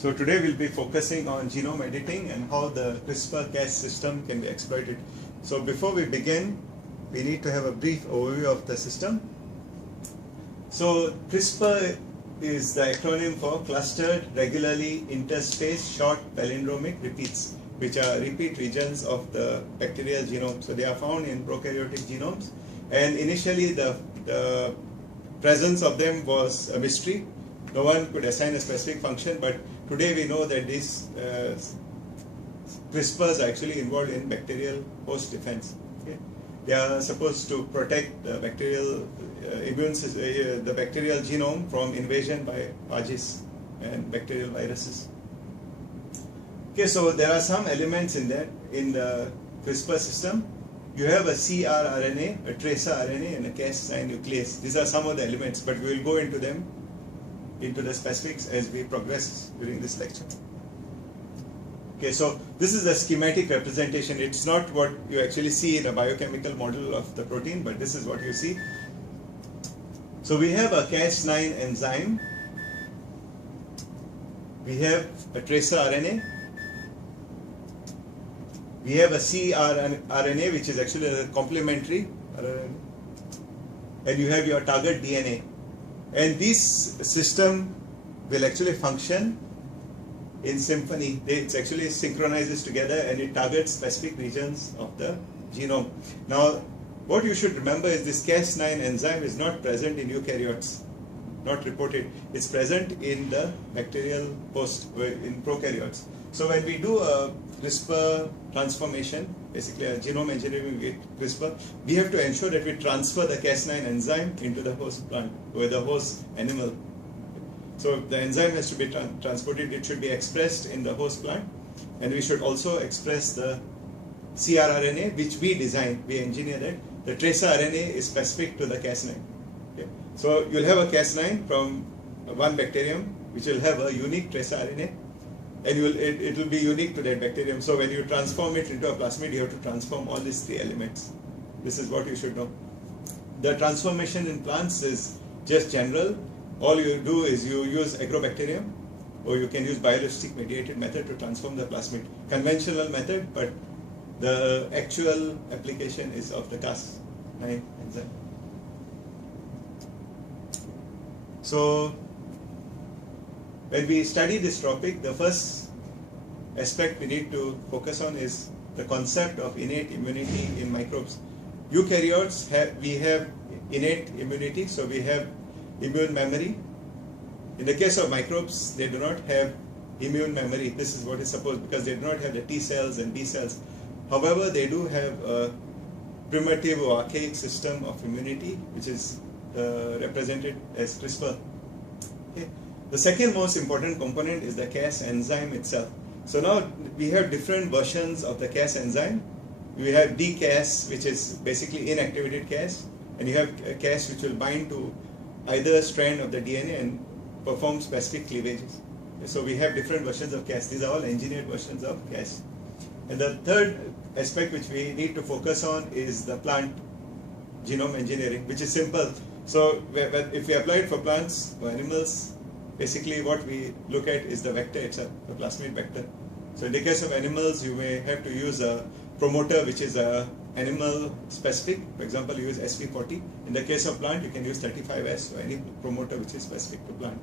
So today we'll be focusing on genome editing and how the CRISPR-Cas system can be exploited. So before we begin, we need to have a brief overview of the system. So CRISPR is the acronym for Clustered Regularly Interspaced Short Palindromic Repeats, which are repeat regions of the bacterial genome. So they are found in prokaryotic genomes, and initially the presence of them was a mystery. No one could assign a specific function, but today we know that these CRISPRs are actually involved in bacterial host defense. Okay? They are supposed to protect the bacterial the bacterial genome from invasion by phages and bacterial viruses. Okay, so there are some elements in the CRISPR system. You have a cRNA, a tracer RNA, and a Cas9 nuclease. These are some of the elements, but we will go into them, into the specifics as we progress during this lecture. Okay, so this is the schematic representation. It's not what you actually see in a biochemical model of the protein, but this is what you see. So we have a Cas9 enzyme. We have a tracer RNA. We have a cRNA, which is actually a complementary RNA. And you have your target DNA. And this system will actually function in symphony. It actually synchronizes together and it targets specific regions of the genome. Now, what you should remember is this Cas9 enzyme is not present in eukaryotes, not reported. It's present in the bacterial host, in prokaryotes. So when we do a CRISPR transformation, basically a genome engineering with CRISPR, we have to ensure that we transfer the Cas9 enzyme into the host plant or the host animal. So the enzyme has to be transported, it should be expressed in the host plant, and we should also express the cRNA, which we design, we engineer that. The tracer RNA is specific to the Cas9. Okay. So you'll have a Cas9 from one bacterium, which will have a unique tracer RNA, and it will be unique to that bacterium. So when you transform it into a plasmid, you have to transform all these three elements. This is what you should know. The transformation in plants is just general. All you do is you use agrobacterium, or you can use biologistic mediated method to transform the plasmid. Conventional method, but the actual application is of the Cas9 enzyme. So when we study this topic, the first aspect we need to focus on is the concept of innate immunity in microbes. Eukaryotes, we have innate immunity, so we have immune memory. In the case of microbes, they do not have immune memory. This is what is supposed, because they do not have the T cells and B cells. However, they do have a primitive or archaic system of immunity, which is represented as CRISPR. Okay. The second most important component is the Cas enzyme itself. So now we have different versions of the Cas enzyme. We have dCas, which is basically inactivated Cas, and you have a Cas which will bind to either strand of the DNA and perform specific cleavages. So we have different versions of Cas. These are all engineered versions of Cas. And the third aspect which we need to focus on is the plant genome engineering, which is simple. So if we apply it for plants or animals, basically what we look at is the vector itself, the plasmid vector. So in the case of animals, you may have to use a promoter which is a animal specific. For example, you use SV40. In the case of plant, you can use 35S or any promoter which is specific to plant.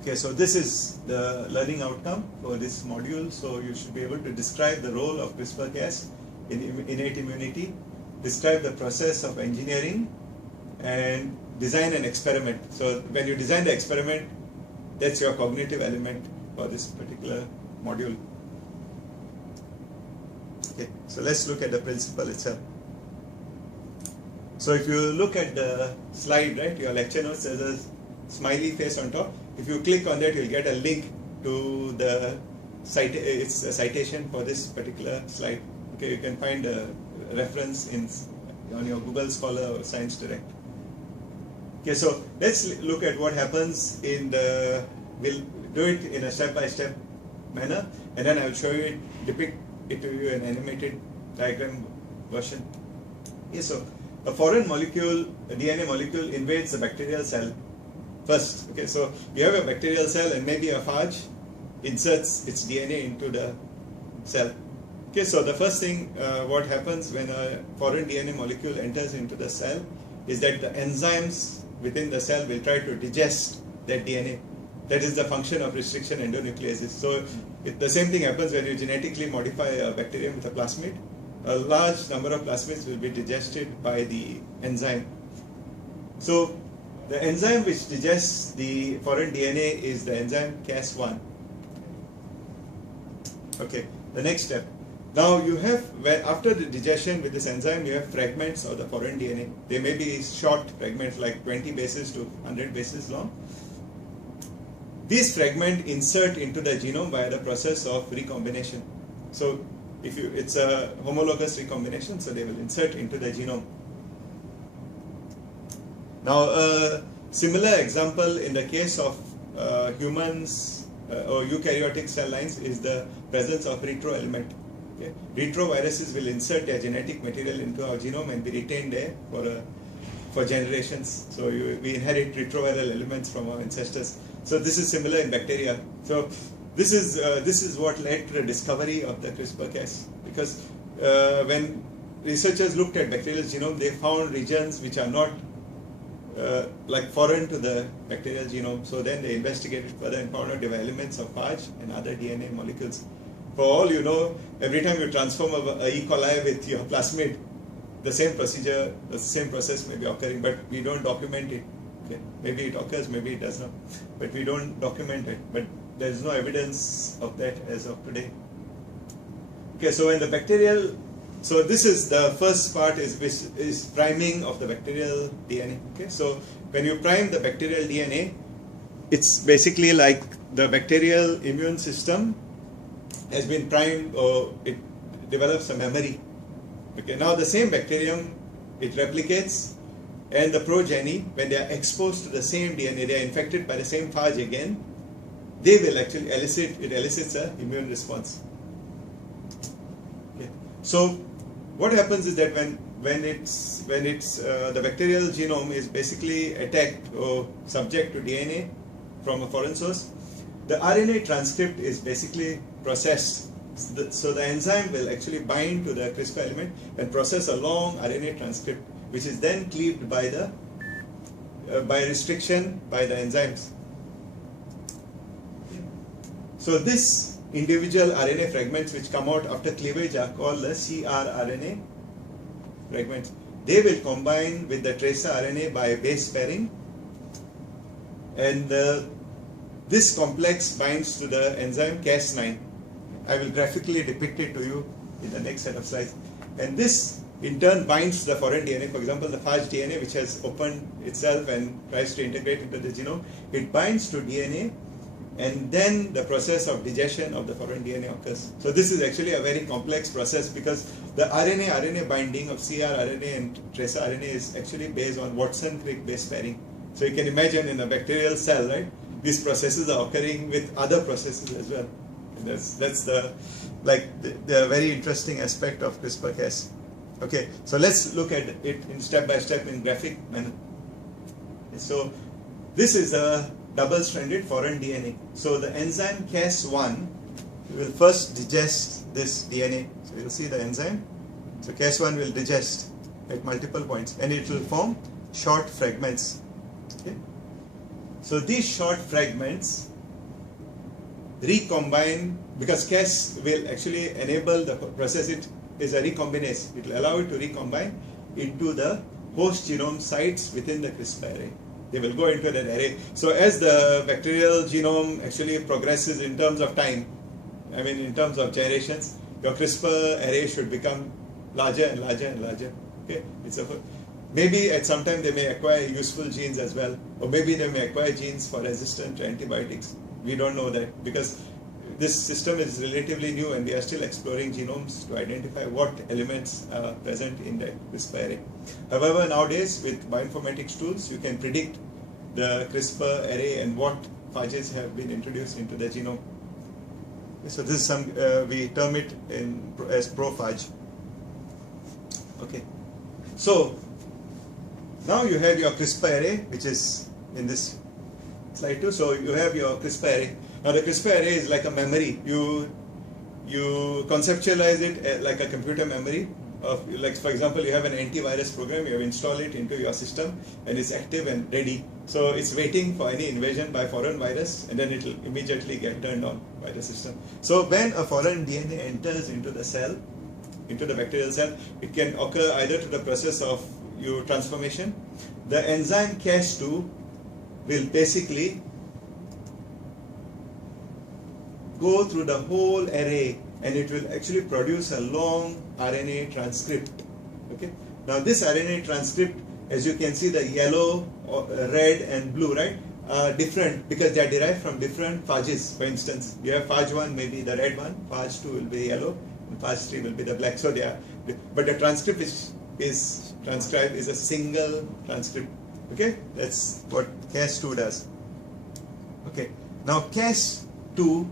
Okay, so this is the learning outcome for this module. So you should be able to describe the role of CRISPR-Cas in innate immunity, describe the process of engineering, and design an experiment. So when you design the experiment, that's your cognitive element for this particular module. Okay, so let's look at the principle itself. So if you look at the slide, right, your lecture notes, there's a smiley face on top. If you click on that, you'll get a link to the it's a citation for this particular slide. Okay, you can find a reference on your Google Scholar or Science Direct. Okay, so let's look at what happens we'll do it in a step-by-step manner, and then I'll show you depict it to you in animated diagram version. Okay, so a foreign molecule, a DNA molecule, invades the bacterial cell. first. Okay, so you have a bacterial cell and maybe a phage inserts its DNA into the cell. Okay, so the first thing what happens when a foreign DNA molecule enters into the cell is that the enzymes within the cell will try to digest that DNA. That is the function of restriction endonucleases. So the same thing happens when you genetically modify a bacterium with a plasmid. A large number of plasmids will be digested by the enzyme. So the enzyme which digests the foreign DNA is the enzyme Cas1. Okay, the next step. Now you have, after the digestion with this enzyme, you have fragments of the foreign DNA. They may be short fragments like 20 bases to 100 bases long. These fragments insert into the genome via the process of recombination. So it's a homologous recombination, so they will insert into the genome. Now a similar example in the case of humans or eukaryotic cell lines is the presence of retroelement. Okay. Retroviruses will insert their genetic material into our genome and be retained there for generations. So we inherit retroviral elements from our ancestors. So this is similar in bacteria. So this is what led to the discovery of the CRISPR-Cas, because when researchers looked at bacterial genome, they found regions which are not like foreign to the bacterial genome. So then they investigated further and found out there were elements of phage and other DNA molecules. For all you know, every time you transform a E. coli with your plasmid, the same procedure, the same process may be occurring, but we don't document it. Okay. Maybe it occurs, maybe it does not, but we don't document it. But there is no evidence of that as of today. Okay, so in the bacterial, so this is the first part is priming of the bacterial DNA. Okay, so when you prime the bacterial DNA, it's basically like the bacterial immune system has been primed, or it develops a memory. Okay, now the same bacterium, it replicates, and the progeny, when they are exposed to the same DNA, they are infected by the same phage again, they will actually elicits an immune response. Okay. So what happens is that when the bacterial genome is basically attacked or subject to DNA from a foreign source, the RNA transcript is basically processed. So the enzyme will actually bind to the CRISPR element and process a long RNA transcript, which is then cleaved by by restriction by the enzymes. So this individual RNA fragments which come out after cleavage are called the cRNA fragments. They will combine with the tracer RNA by base pairing, and this complex binds to the enzyme Cas9. I will graphically depict it to you in the next set of slides. And this in turn binds to the foreign DNA. For example, the phage DNA, which has opened itself and tries to integrate into the genome, it binds to DNA, and then the process of digestion of the foreign DNA occurs. So this is actually a very complex process, because the RNA binding of cRNA and tracer RNA is actually based on Watson-Crick base pairing. So you can imagine in a bacterial cell, right, these processes are occurring with other processes as well. And that's the very interesting aspect of CRISPR-Cas. Okay, so let's look at it in step by step in graphic manner. So this is a double-stranded foreign DNA. So the enzyme Cas1 will first digest this DNA. So you'll see the enzyme. So Cas1 will digest at multiple points, and it will form short fragments. Okay. So these short fragments recombine, because Cas will actually enable the process. It is a recombinase. It will allow it to recombine into the host genome sites within the CRISPR array. They will go into that array. So as the bacterial genome actually progresses in terms of time, I mean in terms of generations, your CRISPR array should become larger and larger and larger. Okay, maybe at some time they may acquire useful genes as well, or maybe they may acquire genes for resistant to antibiotics. We don't know that, because this system is relatively new and we are still exploring genomes to identify what elements are present in that CRISPR array. However, nowadays with bioinformatics tools, you can predict the CRISPR array and what phages have been introduced into the genome. So this is we term it as prophage. Okay. So now you have your CRISPR array, which is in this slide 2. So you have your Crispr array. Now the Crispr array is like a memory. You conceptualize it like a computer memory of, like, for example, you have an antivirus program, you have installed it into your system and it's active and ready. So it's waiting for any invasion by foreign virus, and then it will immediately get turned on by the system. So when a foreign DNA enters into the cell, into the bacterial cell, it can occur either to the process of your transformation. The enzyme Cas2 will basically go through the whole array, and it will actually produce a long RNA transcript. Okay. Now this RNA transcript, as you can see, the yellow, red and blue, right, are different because they are derived from different phages. For instance, you have phage 1 may be the red one, phage 2 will be yellow, and phage 3 will be the black. So they are, but the transcript is transcribed is a single transcript. Okay, that's what Cas2 does. Okay, now Cas2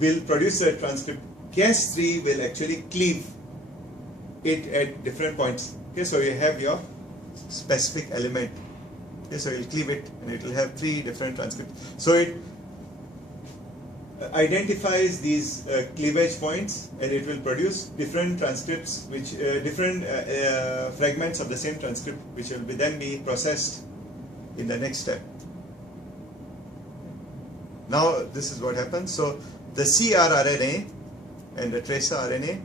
will produce a transcript. Cas3 will actually cleave it at different points. Okay, so you have your specific element. Okay, so you'll cleave it and it will have 3 different transcripts. So it identifies these cleavage points, and it will produce different transcripts, which different fragments of the same transcript, which will then be processed in the next step. Now this is what happens. So the CRRNA and the tracer RNA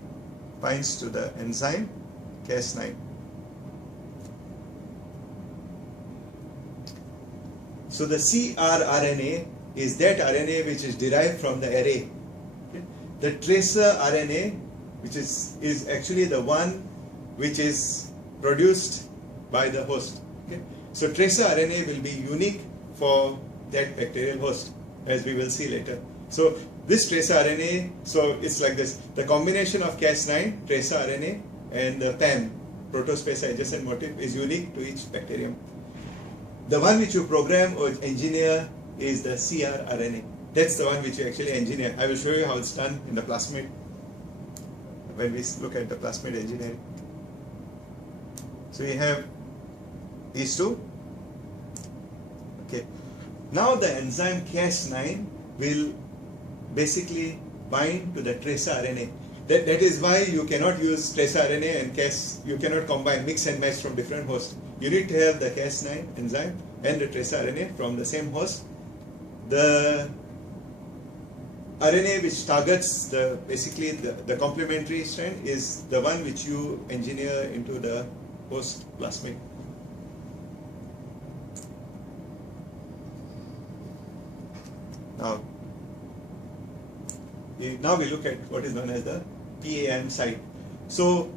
binds to the enzyme Cas9. So the CRRNA is that RNA which is derived from the array. Okay. The tracer RNA, which is actually the one which is produced by the host. Okay. So tracer RNA will be unique for that bacterial host, as we will see later. So this tracer RNA, so it's like this: the combination of Cas9, tracer RNA, and the PAM, protospacer adjacent motif, is unique to each bacterium. The one which you program or engineer is the CRRNA. That's the one which you actually engineer. I will show you how it's done in the plasmid when we look at the plasmid engineering. So you have these two. Okay. Now the enzyme Cas9 will basically bind to the tracer RNA. That is why you cannot use tracer RNA and Cas, you cannot combine, mix and match from different hosts. You need to have the Cas9 enzyme and the tracer RNA from the same host. The RNA which targets basically the complementary strand is the one which you engineer into the host plasmid. Now we look at what is known as the PAM site. So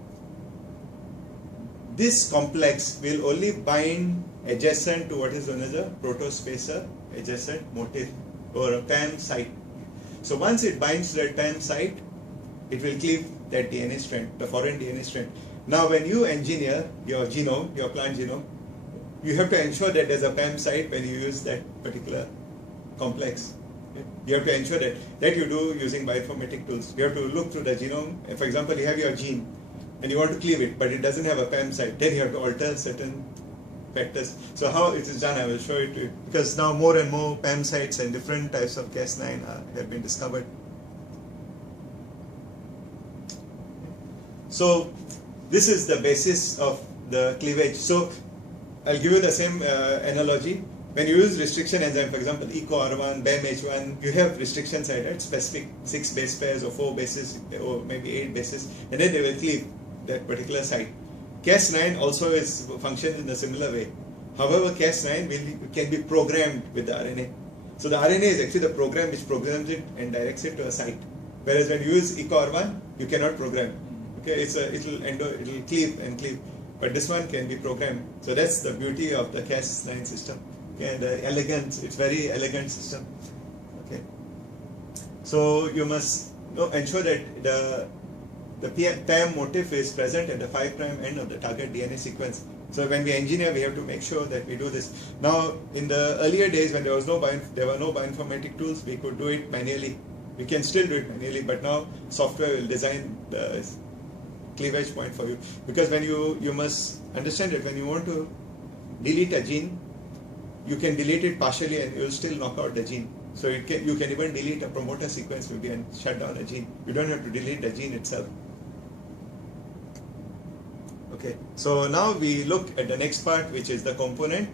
this complex will only bind adjacent to what is known as a protospacer adjacent motif, or a PAM site. So once it binds to that PAM site, it will cleave that DNA strand, the foreign DNA strand. Now when you engineer your genome, your plant genome, you have to ensure that there's a PAM site when you use that particular complex. You have to ensure that you do using bioinformatic tools. You have to look through the genome. For example, you have your gene and you want to cleave it, but it doesn't have a PAM site. Then you have to alter certain factors. So how it is done, I will show it to you. Because now more and more PAM sites and different types of Cas9 have been discovered. So this is the basis of the cleavage. So I'll give you the same analogy. When you use restriction enzyme, for example, EcoR1, BAMH1, you have restriction site, right? Specific 6 base pairs or 4 bases or maybe 8 bases, and then they will cleave that particular site. Cas9 also functions in a similar way. However, Cas9 can be programmed with the RNA. So the RNA is actually the program which programs it and directs it to a site. Whereas when you use EcoR1, you cannot program. Okay, it'll cleave and cleave, but this one can be programmed. So that's the beauty of the Cas9 system. Okay, the elegance, it's very elegant system. Okay, so you must ensure that the PAM motif is present at the 5' end of the target DNA sequence. So when we engineer, we have to make sure that we do this. Now, in the earlier days when there were no bioinformatic tools, we could do it manually. We can still do it manually, but now software will design the cleavage point for you, because when you must understand that when you want to delete a gene, you can delete it partially and you will still knock out the gene. So you can even delete a promoter sequence maybe and shut down a gene. You don't have to delete the gene itself. Okay, so now we look at the next part, which is the component.